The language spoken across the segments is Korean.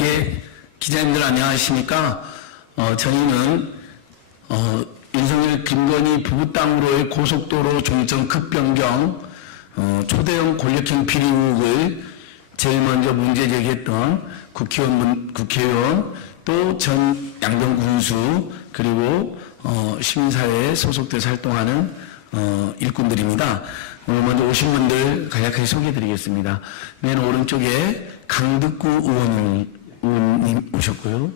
예, 기자님들 안녕하십니까? 저희는 윤석열 김건희 부부 땅으로의 고속도로 종점 급변경 초대형 권력형 비리 의혹을 제일 먼저 문제 제기했던 국회의원 또 전 양평 군수 그리고 시민사회에 소속돼서 활동하는 일꾼들입니다. 오늘 먼저 오신 분들 간략하게 소개해드리겠습니다. 맨 오른쪽에 강득구 의원님 오셨고요.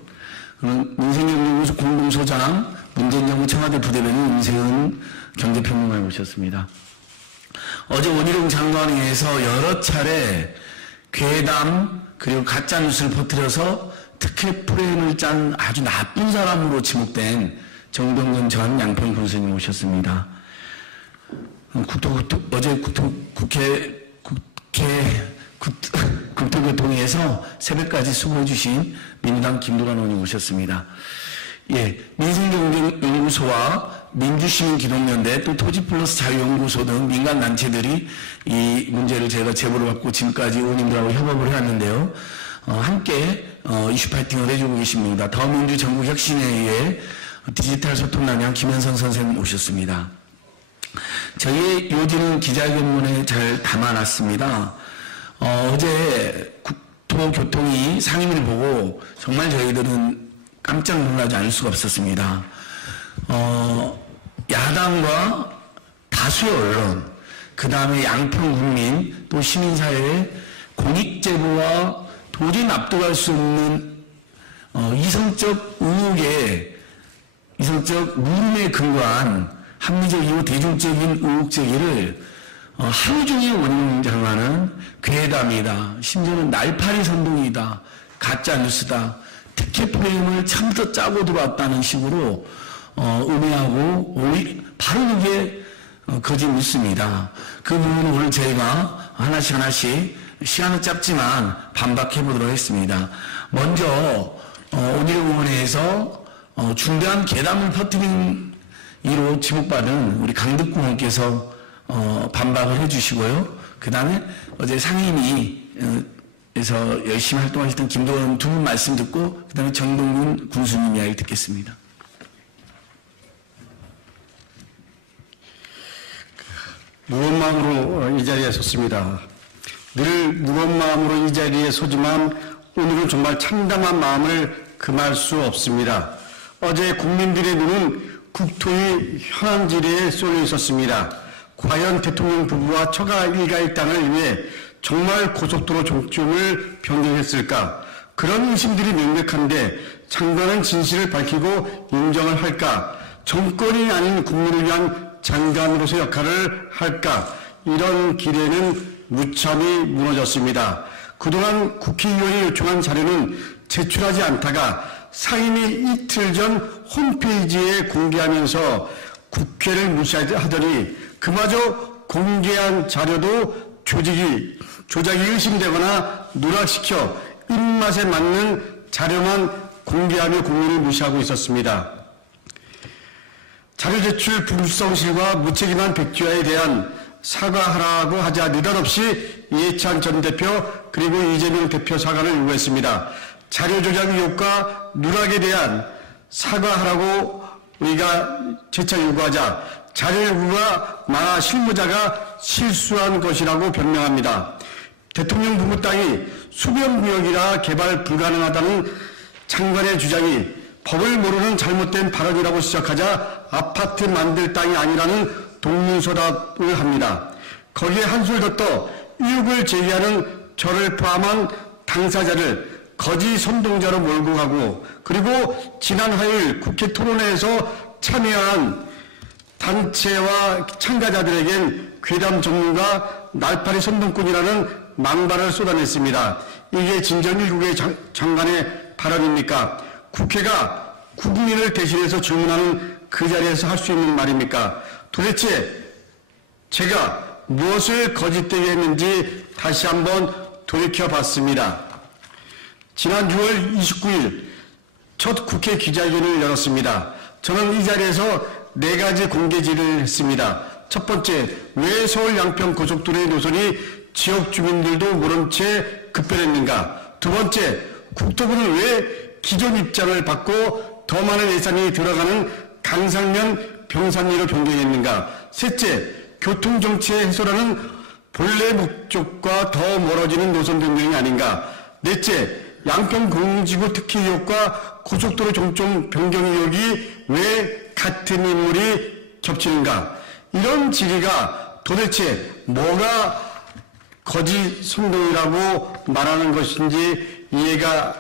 민생경제연구소 공동소장, 문재인 정부 청와대 부대변인 임세은 경제평론가를 모셨습니다. 어제 원희룡 장관에 의해서 여러 차례 괴담 그리고 가짜뉴스를 퍼뜨려서 특혜 프레임을 짠 아주 나쁜 사람으로 지목된 정동근 전 양평 군수님 오셨습니다. 어제 국토교통위에서 새벽까지 수고해주신 민주당 김도관 의원님 오셨습니다. 예, 민생경제연구소와 민주시민기동연대 또 토지플러스 자유연구소 등 민간단체들이 이 문제를 제가 제보를 받고 지금까지 의원님들하고 협업을 해왔는데요. 함께 이슈 파이팅을 해주고 계십니다. 더민주 전국혁신회의회 디지털 소통단장 김현성 선생님 오셨습니다. 저희의 요지는 기자회견문에 잘 담아놨습니다. 어제 국토교통위 상임위를 보고 정말 저희들은 깜짝 놀라지 않을 수가 없었습니다. 야당과 다수의 언론, 그 다음에 양평 국민, 또 시민사회의 공익제보와 도저히 납득할 수 없는 이성적 의혹에, 이성적 물음에 근거한 합리적이고 대중적인 의혹 제기를 하루 종일 원희룡 장관은 괴담이다, 심지어는 날파리 선동이다, 가짜 뉴스다, 특혜 프레임을 처음부터 짜고 들어왔다는 식으로 음해하고 바로 그게 거짓 뉴스입니다. 그 부분은 오늘 저희가 하나씩 시간은 짧지만 반박해 보도록 하겠습니다. 먼저 원희룡 의원회에서 중대한 괴담을 퍼뜨린 이로 지목받은 우리 강득구 의원께서 반박을 해주시고요. 그 다음에 어제 상임위에서 열심히 활동하셨던 김도원 두 분 말씀 듣고 그 다음에 정동근 군수님 이야기 듣겠습니다. 무거운 마음으로 이 자리에 섰습니다. 늘 무거운 마음으로 이 자리에 서지만 오늘은 정말 참담한 마음을 금할 수 없습니다. 어제 국민들의 눈은 국토의 현안지리에 쏠려 있었습니다. 과연 대통령 부부와 처가 일가 일당을 위해 정말 고속도로 종점을 변경했을까? 그런 의심들이 명백한데 장관은 진실을 밝히고 인정을 할까? 정권이 아닌 국민을 위한 장관으로서 역할을 할까? 이런 기대는 무참히 무너졌습니다. 그동안 국회의원이 요청한 자료는 제출하지 않다가 상임위 이틀 전 홈페이지에 공개하면서 국회를 무시하더니 그마저 공개한 자료도 조작이 의심되거나 누락시켜 입맛에 맞는 자료만 공개하며 국민을 무시하고 있었습니다. 자료 제출 불성실과 무책임한 백지화에 대한 사과하라고 하자 느닷없이 이해찬 전 대표 그리고 이재명 대표 사과를 요구했습니다. 자료 조작 의혹과 누락에 대한 사과하라고 우리가 재차 요구하자 자료 요구가 많아 실무자가 실수한 것이라고 변명합니다. 대통령 부부 땅이 수변구역이라 개발 불가능하다는 장관의 주장이 법을 모르는 잘못된 발언이라고 시작하자 아파트 만들 땅이 아니라는 동문서답을 합니다. 거기에 한술 더 떠 의혹을 제기하는 저를 포함한 당사자를 거짓 선동자로 몰고 가고 그리고 지난 화요일 국회 토론회에서 참여한 단체와 참가자들에겐 괴담 전문가 날파리 선동꾼이라는 망발을 쏟아냈습니다. 이게 진정 일국의 장관의 발언입니까? 국회가 국민을 대신해서 질문하는 그 자리에서 할 수 있는 말입니까? 도대체 제가 무엇을 거짓되게 했는지 다시 한번 돌이켜봤습니다. 지난 6월 29일 첫 국회 기자회견을 열었습니다. 저는 이 자리에서 4가지 공개질을 했습니다. 첫 번째, 왜 서울 양평 고속도로의 노선이 지역 주민들도 모른 채 급변했는가? 두 번째, 국토부는 왜 기존 입장을 바꿔 더 많은 예산이 들어가는 강상면 병산리로 변경했는가? 셋째, 교통정체의 해소라는 본래 목적과 더 멀어지는 노선 변경이 아닌가? 넷째, 양평공지구 특혜 의혹과 고속도로 종점 변경 의혹이 왜 같은 인물이 겹치는가? 이런 질의가 도대체 뭐가 거짓 선동이라고 말하는 것인지 이해가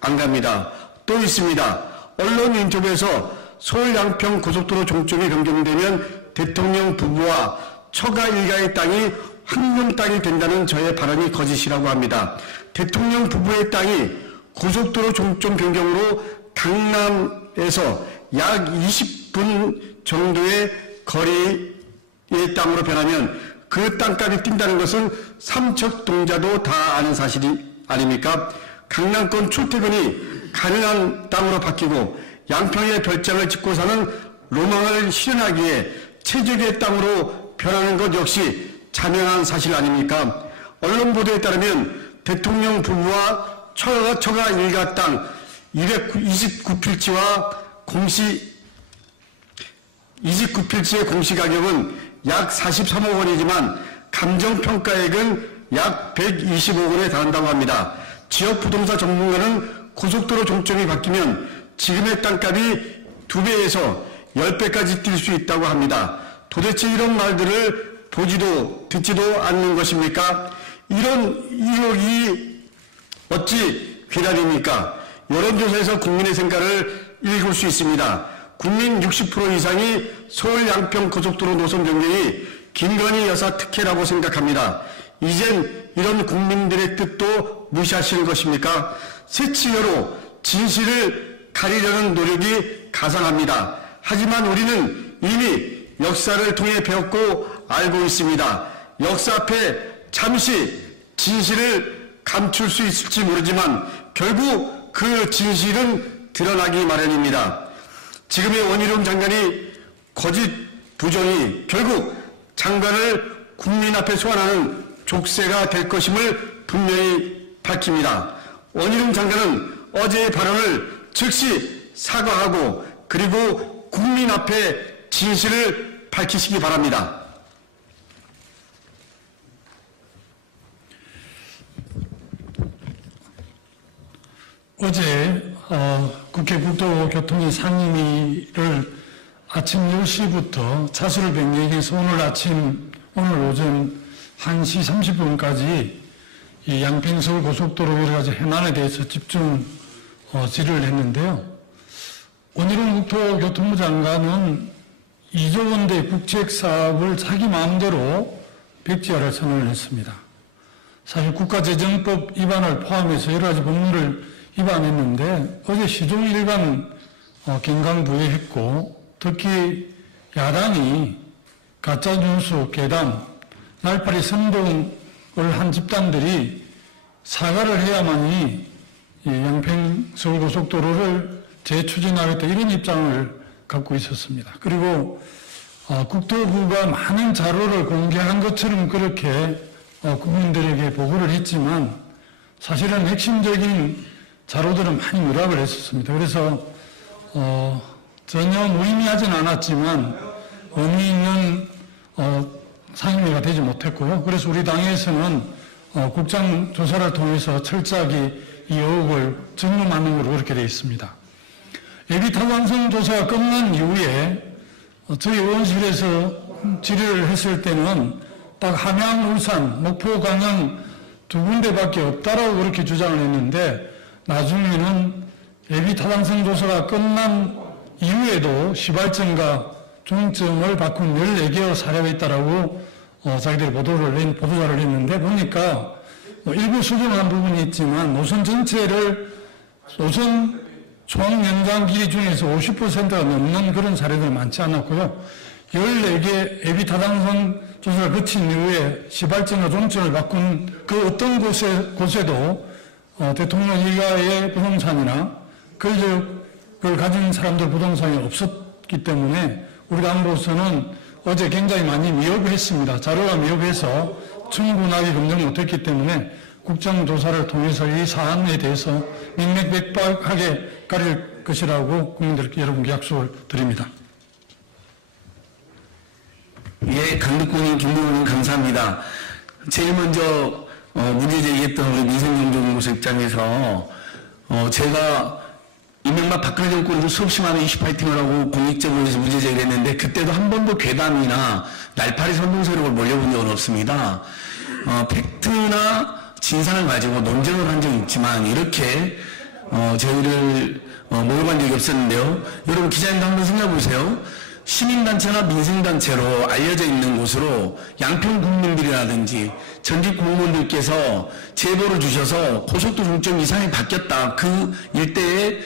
안 갑니다. 또 있습니다. 언론 인터뷰에서 서울 양평 고속도로 종점이 변경되면 대통령 부부와 처가 일가의 땅이 황금 땅이 된다는 저의 발언이 거짓이라고 합니다. 대통령 부부의 땅이 고속도로 종점 변경으로 강남에서 약 20분 정도의 거리의 땅으로 변하면 그 땅값이 뛴다는 것은 삼척동자도 다 아는 사실이 아닙니까? 강남권 출퇴근이 가능한 땅으로 바뀌고 양평에 별장을 짓고 사는 로망을 실현하기에 최적의 땅으로 변하는 것 역시 자명한 사실 아닙니까? 언론 보도에 따르면 대통령 부부와 처가 일가 땅 229필지와 29필지의 공시가격은 약 43억 원이지만 감정평가액은 약 120억 원에 달한다고 합니다. 지역 부동산 전문가는 고속도로 종점이 바뀌면 지금의 땅값이 2배에서 10배까지 뛸 수 있다고 합니다. 도대체 이런 말들을 보지도 듣지도 않는 것입니까? 이런 의혹이 어찌 괴랄입니까? 여론조사에서 국민의 생각을 읽을 수 있습니다. 국민 60% 이상이 서울 양평 고속도로 노선 변경이 김건희 여사 특혜라고 생각합니다. 이젠 이런 국민들의 뜻도 무시하시는 것입니까? 새치여로 진실을 가리려는 노력이 가상합니다. 하지만 우리는 이미 역사를 통해 배웠고 알고 있습니다. 역사 앞에 잠시 진실을 감출 수 있을지 모르지만 결국 그 진실은 드러나기 마련입니다. 지금의 원희룡 장관이 거짓 부정이 결국 장관을 국민 앞에 소환하는 족쇄가 될 것임을 분명히 밝힙니다. 원희룡 장관은 어제의 발언을 즉시 사과하고 그리고 국민 앞에 진실을 밝히시기 바랍니다. 어제 국회 국토교통위 상임위를 아침 10시부터 차수를 변경해서 오늘 오전 1시 30분까지 이 양평 서울 고속도로 여러 가지 현안에 대해서 집중 질의를 했는데요. 원희룡 국토교통부 장관은 2조 원대 국책 사업을 자기 마음대로 백지화를 선언을 했습니다. 사실 국가재정법 위반을 포함해서 여러 가지 법률을 위반했는데 어제 시종일관 경강부회했고 특히 야당이 가짜뉴스 괴담, 날파리 선동을 한 집단들이 사과를 해야만이 양평 서울고속도로를 재추진하겠다 이런 입장을 갖고 있었습니다. 그리고 국토부가 많은 자료를 공개한 것처럼 그렇게 국민들에게 보고를 했지만 사실은 핵심적인 자료들은 많이 누락을 했었습니다. 그래서 전혀 무의미하진 않았지만 의미 있는 상임위가 되지 못했고요. 그래서 우리 당에서는 국장조사를 통해서 철저하게 이 의혹을 증명하는 걸로 그렇게 되어 있습니다. 예비타당성 조사가 끝난 이후에 저희 의원실에서 질의를 했을 때는 딱 함양, 울산, 목포, 광양 두 군데밖에 없다라고 그렇게 주장을 했는데 나중에는 예비타당성 조사가 끝난 이후에도 시발점과 종점을 바꾼 14개의 사례가 있다라고 자기들이 보도자를 했는데 보니까 일부 수정한 부분이 있지만 노선 전체를 노선 총 연장 길이 중에서 50%가 넘는 그런 사례들이 많지 않았고요. 14개 예비타당성 조사를 거친 이후에 시발점과 종점을 바꾼 그 어떤 곳에도 대통령 일가의 부동산이나 권력을 가진 사람들 부동산이 없었기 때문에 우리 당으로서는 어제 굉장히 많이 미흡했습니다. 자료가 미흡해서 충분하게 검증 못했기 때문에 국정조사를 통해서 이 사안에 대해서 명명백백하게 가릴 것이라고 국민들께 여러분께 약속을 드립니다. 예, 강덕구님, 김동훈님 감사합니다. 제일 먼저 문제 제기했던 우리 민생경제연구소 입장에서 제가 이명박 박근혜 정권에서 수없이 많은 이슈 파이팅을 하고 공익제보에서 문제 제기를 했는데 그때도 한 번도 괴담이나 날파리 선동세력을 몰려본 적은 없습니다. 팩트나 진상을 가지고 논쟁을 한 적이 있지만 이렇게 저희를 모욕한 적이 없었는데요. 여러분 기자님도 한번 생각해 보세요. 시민단체나 민생단체로 알려져 있는 곳으로 양평 국민들이라든지 전직 공무원들께서 제보를 주셔서 고속도로 종점 이상이 바뀌었다. 그 일대에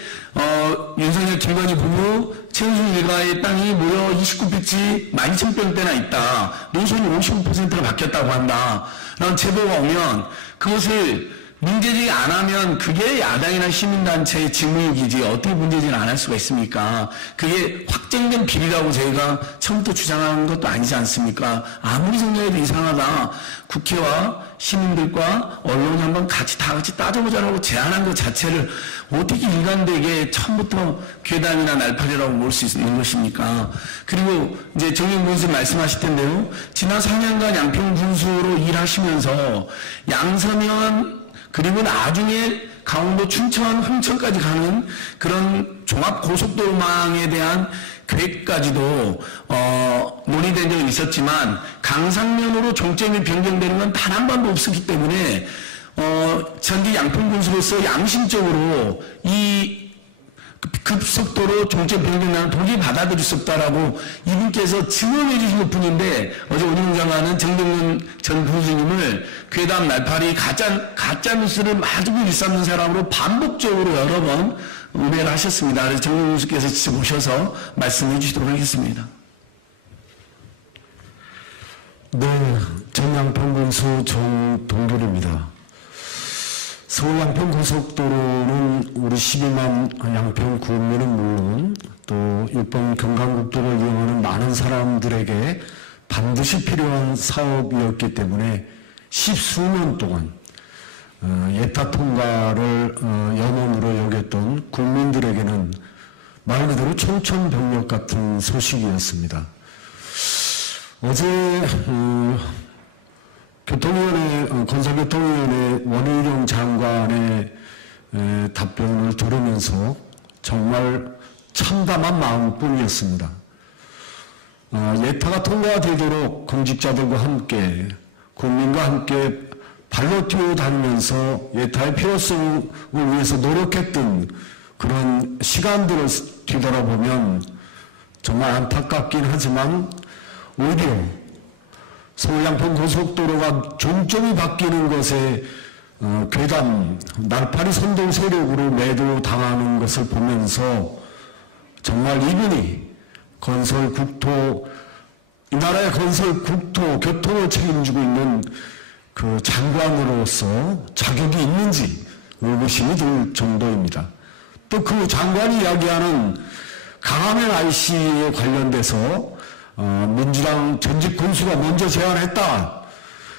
윤석열 김건희 부부 최은순 일가의 땅이 무려 29피치 12,000평대나 있다. 노선이 55%가 바뀌었다고 한다. 라는 제보가 오면 그것을 문제제기 안 하면 그게 야당이나 시민단체의 직무이기지 어떻게 문제제기를 안 할 수가 있습니까? 그게 확정된 비리라고 저희가 처음부터 주장하는 것도 아니지 않습니까? 아무리 생각해도 이상하다. 국회와 시민들과 언론이 한번 다 같이 따져보자라고 제안한 것 자체를 어떻게 일관되게 처음부터 괴담이나 날파리라고 볼 수 있는 것입니까? 그리고 이제 정영근 군수 말씀하실 텐데요. 지난 4년간 양평 군수로 일하시면서 양서면 그리고 나중에 강원도 춘천, 홍천까지 가는 그런 종합고속도로망에 대한 계획까지도 논의된 적은 있었지만 강상면으로 종점이 변경되는 건 단 한 번도 없었기 때문에 전직 양평군수로서 양심적으로 이 급속도로 종점 변경량을 도저히 받아들일 수 없다라고 이분께서 증언해 주신 것 뿐인데 어제 오늘 장관은 정동윤 전 군수님을 괴담 날파리 가짜뉴스를 마구 일삼는 사람으로 반복적으로 여러 번 우매를 하셨습니다. 그래서 정동윤 군수께서 직접 오셔서 말씀해 주시도록 하겠습니다. 네, 전양평군수 정동균입니다. 서울 양평 고속도로는 우리 12만 양평 구민은 물론 또 6번 경강국도를 이용하는 많은 사람들에게 반드시 필요한 사업이었기 때문에 10수년 동안 예타 통과를 염원으로 여겼던 국민들에게는 말 그대로 청천벽력 같은 소식이었습니다. 어제 건설교통위원회 원희룡 장관의 답변을 들으면서 정말 참담한 마음뿐이었습니다. 예타가 통과되도록 공직자들과 함께 국민과 함께 발로 뛰어다니면서 예타의 필요성을 위해서 노력했던 그런 시간들을 뒤돌아보면 정말 안타깝긴 하지만 오히려 서울 양평 고속도로가 종점이 바뀌는 것에 괴담, 날파리 선동 세력으로 매도당하는 것을 보면서 정말 이분이 이 나라의 건설, 국토, 교통을 책임지고 있는 그 장관으로서 자격이 있는지 의구심이 들 정도입니다. 또 그 장관이 이야기하는 강화면 IC에 관련돼서 민주당 전직 군수가 먼저 제안했다.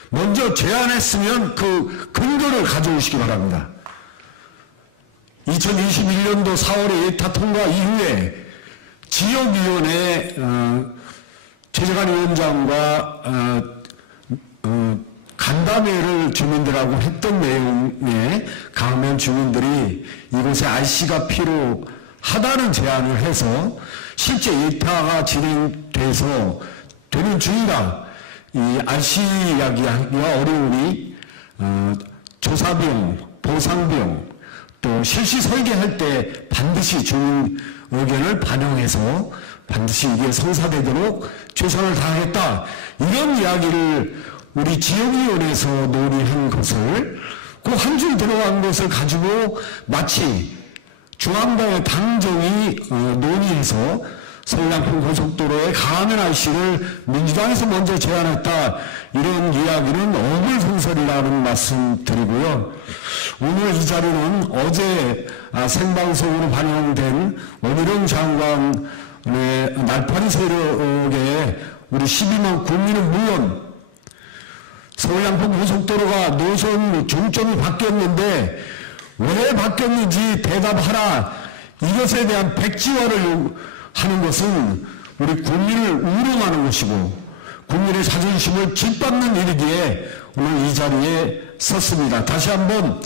먼저 제안했으면 그 근거를 가져오시기 바랍니다. 2021년도 4월에 예타 통과 이후에 지역위원회 최재관 위원장과 간담회를 주민들하고 했던 내용에 강화면 주민들이 이곳에 RC가 필요하다는 제안을 해서 실제 예타가 진행돼서 되는 중이라 이 RC 이야기하기가 어려우니 조사비용, 보상비용 또 실시 설계할 때 반드시 주민 의견을 반영해서 반드시 이게 성사되도록 최선을 다하겠다. 이런 이야기를 우리 지역위원회에서 논의한 것을 그 한 줄 들어간 것을 가지고 마치 중앙당의 당정이 논의해서 서울 양평 고속도로의 강화면 IC를 민주당에서 먼저 제안했다. 이런 이야기는 어불성설이라는 말씀 드리고요. 오늘 이 자리는 어제 생방송으로 반영된 원희룡 장관의 날파리 세력에 우리 12만 국민은 물론 서울 양평 고속도로가 노선 중점이 바뀌었는데 왜 바뀌었는지 대답하라. 이것에 대한 백지화를 하는 것은 우리 국민을 우롱하는 것이고 국민의 자존심을 짓밟는 일이기에 오늘 이 자리에 섰습니다. 다시 한번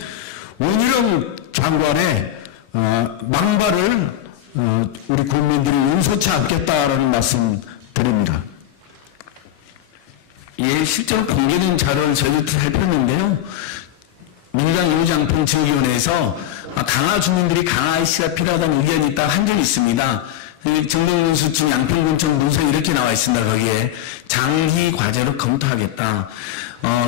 원희룡 장관의 망발을 우리 국민들이 용서치 않겠다라는 말씀 드립니다. 예, 실제로 공개된 자료를 저희도 살폈는데요. 민주당 요장평 지역위원회에서 강화 주민들이 강화 IC가 필요하다는 의견이 있다 한 적이 있습니다. 정동윤 수층 양평군청 문서에 이렇게 나와 있습니다. 거기에 장기 과제로 검토하겠다.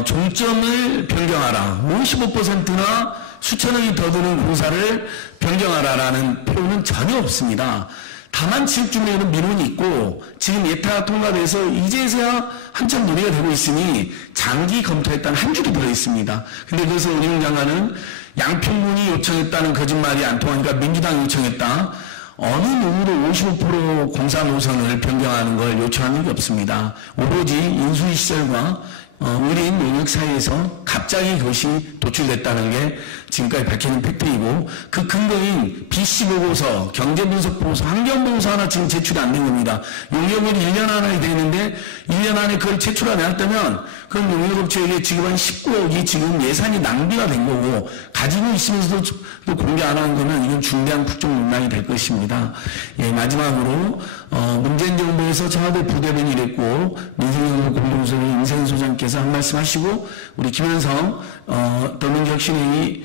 종점을 변경하라. 55%나 수천억이 더 드는 공사를 변경하라라는 표현은 전혀 없습니다. 다만 지역 주민에는 민원이 있고 지금 예타 통과돼서 이제서야 한참 논의가 되고 있으니 장기 검토했다는 한 줄이 들어있습니다. 근데 그래서 원희룡 장관은 양평군이 요청했다는 거짓말이 안 통하니까 민주당이 요청했다. 어느 누구도 55% 공사 노선을 변경하는 걸 요청한 적이 없습니다. 오로지 인수위 시절과 의뢰인 용역 사이에서 갑자기 그것이 도출됐다는 게 지금까지 밝혀진 팩트이고 그 근거인 BC 보고서, 경제분석 보고서, 환경보고서 하나 지금 제출이 안 된 겁니다. 용역은 1년 안에 되는데 1년 안에 그걸 제출 안 해놨다면 그럼 용역업체에게 지급한 19억이 지금 예산이 낭비가 된 거고 가지고 있으면서도 또 공개 안 하는 거는 이건 중대한 국정농단이 될 것입니다. 예, 마지막으로 문재인 정부에서 청와대 부대변인이 이랬고 민생연구 공동선의 임세현 소장께서 한 말씀 하시고 우리 김현성 더민주혁신회의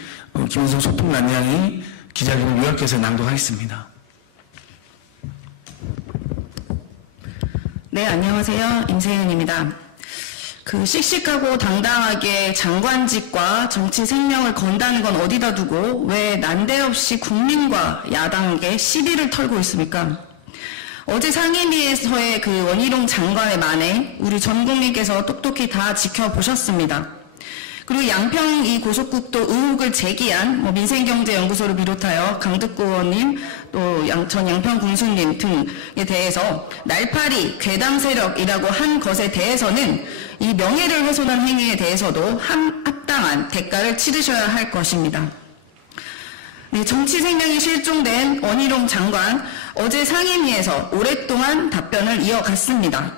김현성 소통단장이 기자회견을 요약해서 낭독하겠습니다. 네, 안녕하세요. 임세현입니다. 씩씩하고 당당하게 장관직과 정치 생명을 건다는 건 어디다 두고 왜 난데없이 국민과 야당에게 시비를 털고 있습니까? 어제 상임위에서의 그 원희룡 장관의 만행, 우리 전 국민께서 똑똑히 다 지켜보셨습니다. 그리고 양평 이 고속국도 의혹을 제기한 민생경제연구소를 비롯하여 강득구 의원님, 또 전 양평 군수님 등에 대해서 날파리, 괴당 세력이라고 한 것에 대해서는 이 명예를 훼손한 행위에 대해서도 합당한 대가를 치르셔야 할 것입니다. 네, 정치 생명이 실종된 원희룡 장관, 어제 상임위에서 오랫동안 답변을 이어갔습니다.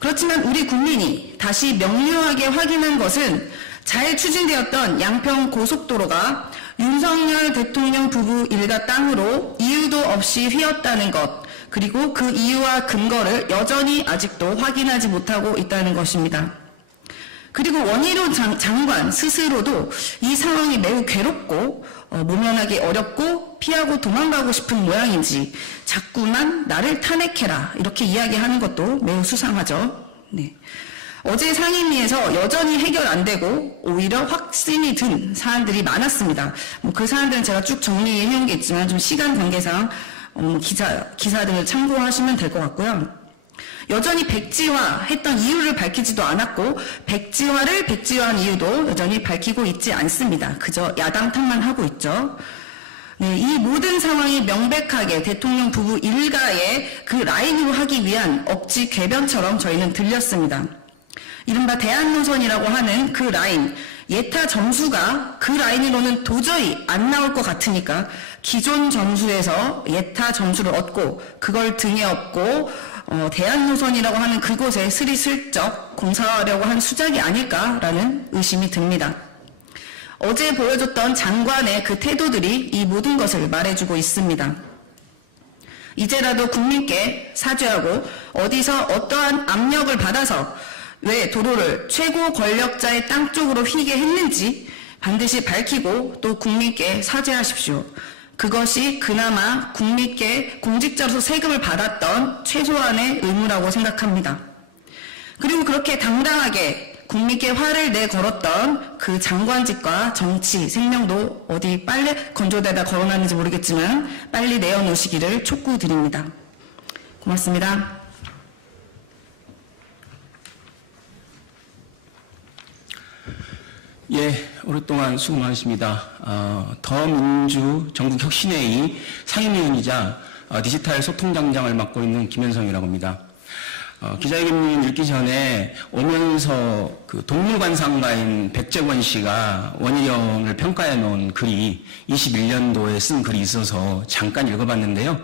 그렇지만 우리 국민이 다시 명료하게 확인한 것은 잘 추진되었던 양평 고속도로가 윤석열 대통령 부부 일가 땅으로 이유도 없이 휘었다는 것, 그리고 그 이유와 근거를 여전히 아직도 확인하지 못하고 있다는 것입니다. 그리고 원희룡 장관 스스로도 이 상황이 매우 괴롭고 모면하기 어렵고 피하고 도망가고 싶은 모양인지 자꾸만 나를 탄핵해라 이렇게 이야기하는 것도 매우 수상하죠. 네. 어제 상임위에서 여전히 해결 안 되고 오히려 확신이 든 사안들이 많았습니다. 그 사안들은 제가 쭉 정리해 온 게 있지만 좀 시간 관계상 기사 등을 참고하시면 될 것 같고요. 여전히 백지화 했던 이유를 밝히지도 않았고 백지화한 이유도 여전히 밝히고 있지 않습니다. 그저 야당 탓만 하고 있죠. 네, 이 모든 상황이 명백하게 대통령 부부 일가의 그 라인으로 하기 위한 억지 궤변처럼 저희는 들렸습니다. 이른바 대한노선이라고 하는 그 라인, 예타 점수가 그 라인으로는 도저히 안 나올 것 같으니까 기존 점수에서 예타 점수를 얻고 그걸 등에 업고 대한노선이라고 하는 그곳에 스리슬쩍 공사하려고 한 수작이 아닐까라는 의심이 듭니다. 어제 보여줬던 장관의 그 태도들이 이 모든 것을 말해주고 있습니다. 이제라도 국민께 사죄하고 어디서 어떠한 압력을 받아서 왜 도로를 최고 권력자의 땅 쪽으로 휘게 했는지 반드시 밝히고 또 국민께 사죄하십시오. 그것이 그나마 국민께 공직자로서 세금을 받았던 최소한의 의무라고 생각합니다. 그리고 그렇게 당당하게 국민께 화를 내걸었던 그 장관직과 정치 생명도 어디 빨래 건조대다 걸어놨는지 모르겠지만 빨리 내어놓으시기를 촉구드립니다. 고맙습니다. 예, 오랫동안 수고 많으십니다. 더민주 전국혁신회의 상임위원이자 디지털 소통장장을 맡고 있는 김현성이라고 합니다. 기자회견문 읽기 전에 오면서 그 동물관상가인 백재권 씨가 원희룡을 평가해 놓은 글이 21년도에 쓴 글이 있어서 잠깐 읽어봤는데요.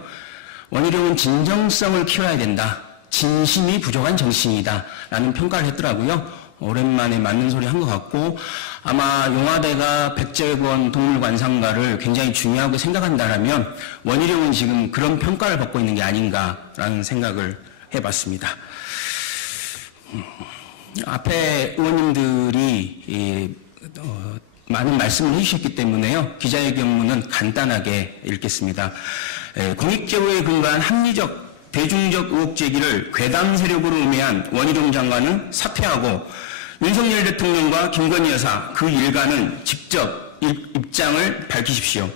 원희룡은 진정성을 키워야 된다. 진심이 부족한 정신이다. 라는 평가를 했더라고요. 오랜만에 맞는 소리 한 것 같고 아마 용화대가 백재권 동물관상가를 굉장히 중요하게 생각한다라면 원희룡은 지금 그런 평가를 받고 있는 게 아닌가라는 생각을 해봤습니다. 앞에 의원님들이 많은 말씀을 해주셨기 때문에요. 기자회견문은 간단하게 읽겠습니다. 공익제보에 근거한 합리적, 대중적 의혹 제기를 괴담 세력으로 음해한 원희룡 장관은 사퇴하고 윤석열 대통령과 김건희 여사 그 일가는 직접 입장을 밝히십시오.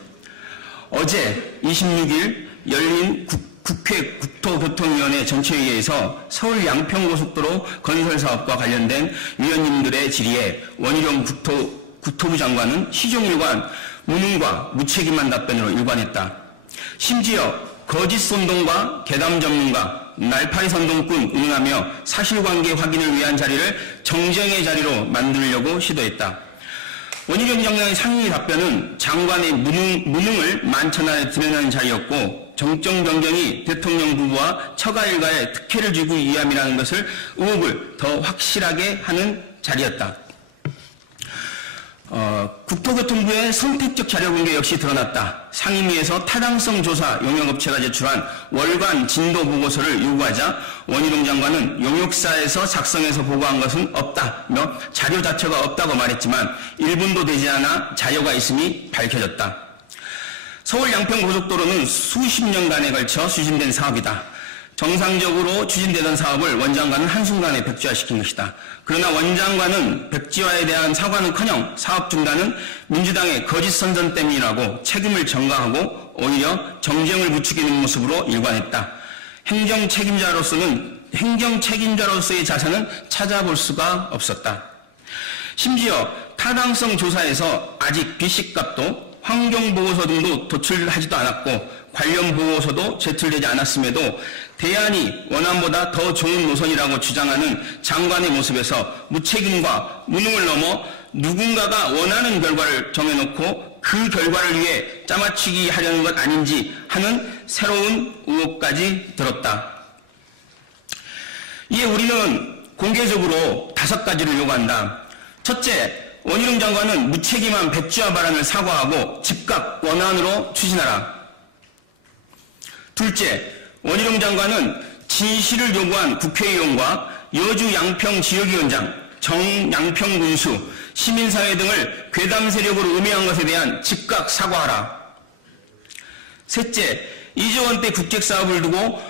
어제 26일 열린 국회 국토교통위원회 전체회의에서 서울 양평고속도로 건설사업과 관련된 위원님들의 질의에 원희룡 국토부 장관은 시종일관 무능과 무책임한 답변으로 일관했다. 심지어 거짓 선동과 괴담 전문가, 날파리 선동꾼 운운하며 사실관계 확인을 위한 자리를 정쟁의 자리로 만들려고 시도했다. 원희룡 장관의 상임위 답변은 장관의 무능을 만천하에 드러내는 자리였고 정정 변경이 대통령 부부와 처가 일가에 특혜를 주기 위함이라는 것을 의혹을 더 확실하게 하는 자리였다. 국토교통부의 선택적 자료 공개 역시 드러났다. 상임위에서 타당성 조사 용역업체가 제출한 월간 진도 보고서를 요구하자 원희룡 장관은 용역사에서 작성해서 보고한 것은 없다며 자료 자체가 없다고 말했지만 1분도 되지 않아 자료가 있음이 밝혀졌다. 서울 양평고속도로는 수십 년간에 걸쳐 추진된 사업이다. 정상적으로 추진되던 사업을 원장관은 한순간에 백지화시킨 것이다. 그러나 원장관은 백지화에 대한 사과는커녕 사업 중단은 민주당의 거짓 선전 때문이라고 책임을 전가하고 오히려 정쟁을 부추기는 모습으로 일관했다. 행정 책임자로서의 자산은 찾아볼 수가 없었다. 심지어 타당성 조사에서 아직 비식값도 환경보고서 등도 도출하지도 않았고 관련 보고서도 제출되지 않았음에도 대안이 원안보다 더 좋은 노선이라고 주장하는 장관의 모습에서 무책임과 무능을 넘어 누군가가 원하는 결과를 정해놓고 그 결과를 위해 짜맞추기 하려는 것 아닌지 하는 새로운 의혹까지 들었다. 이에 우리는 공개적으로 5가지를 요구한다. 첫째, 원희룡 장관은 무책임한 백지화 발언을 사과하고 즉각 원안으로 추진하라. 둘째, 원희룡 장관은 진실을 요구한 국회의원과 여주 양평 지역위원장, 정양평 군수, 시민사회 등을 괴담 세력으로 음해한 것에 대한 즉각 사과하라. 셋째, 2조 원대 국책사업을 두고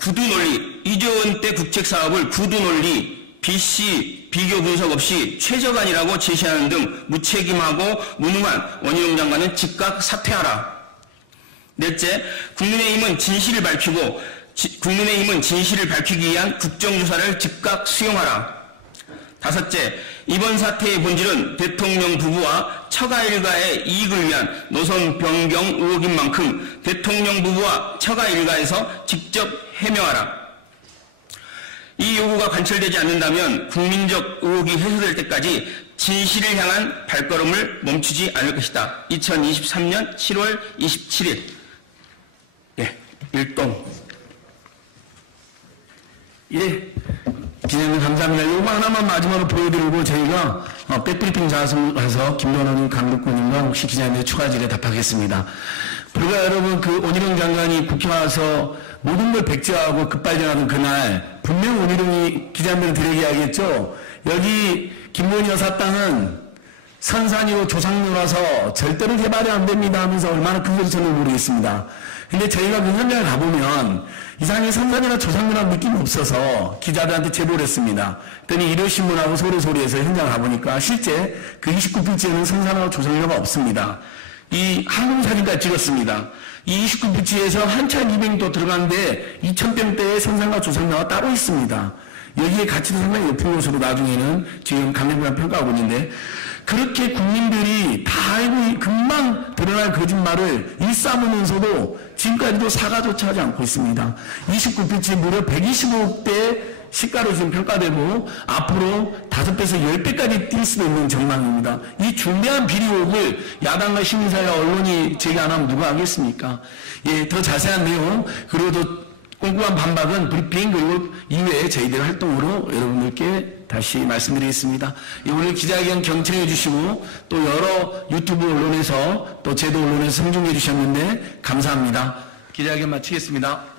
구두논리, 2조 원대 국책사업을 구두논리, BC 비교 분석 없이 최저간이라고 제시하는 등 무책임하고 무능한 원희룡 장관은 즉각 사퇴하라. 넷째, 국민의힘은 진실을 밝히기 위한 국정조사를 즉각 수용하라. 다섯째, 이번 사태의 본질은 대통령 부부와 처가 일가의 이익을 위한 노선 변경 의혹인 만큼 대통령 부부와 처가 일가에서 직접 해명하라. 이 요구가 관철되지 않는다면 국민적 의혹이 해소될 때까지 진실을 향한 발걸음을 멈추지 않을 것이다. 2023년 7월 27일 일동. 기자님 감사합니다. 요거 하나만 마지막으로 보여드리고 저희가 백브리핑 자서 김건호님, 강덕구님과 혹시 기자님의 추가 질에 답하겠습니다. 불과 여러분 그 원희룡 장관이 국회 와서 모든 걸 백지화하고 급발전하던 그날 분명 원희룡이 기자님들한테 이야기했죠. 여기 김건희 여사 땅은 선산이고 조상묘라서 절대로 개발이 안 됩니다 하면서 얼마나 큰 소리 저는 모르겠습니다. 근데 저희가 그 현장을 가보면 이상하게 선산이나 조상묘라는 느낌이 없어서 기자들한테 제보를 했습니다. 그랬더니 일요신문하고 소리소리에서 현장을 가보니까 실제 그 29필지에는 선산하고 조상묘가 없습니다. 이 항공사진까지 찍었습니다. 이 29필지에서 한참 200도 들어가는데 2000평대의 선산과 조상묘가 따로 있습니다. 여기에 가치도 상당히 높은 것으로 나중에는 지금 강력한 평가하고 있는데, 그렇게 국민들이 다 알고 금방 드러날 거짓말을 일삼으면서도 지금까지도 사과조차 하지 않고 있습니다. 29피치 무려 125억대 시가로 지금 평가되고 앞으로 5배에서 10배까지 뛸 수도 있는 전망입니다. 이 중대한 비리 의혹을 야당과 시민사회와 언론이 제기 안 하면 누가 하겠습니까? 예, 더 자세한 내용 그리고 더 꼼꼼한 반박은 브리핑 그리고 이외에 저희들 활동으로 여러분들께 다시 말씀드리겠습니다. 예, 오늘 기자회견 경청해 주시고 또 여러 유튜브 언론에서 또 제도 언론에서 생중해 주셨는데 감사합니다. 기자회견 마치겠습니다.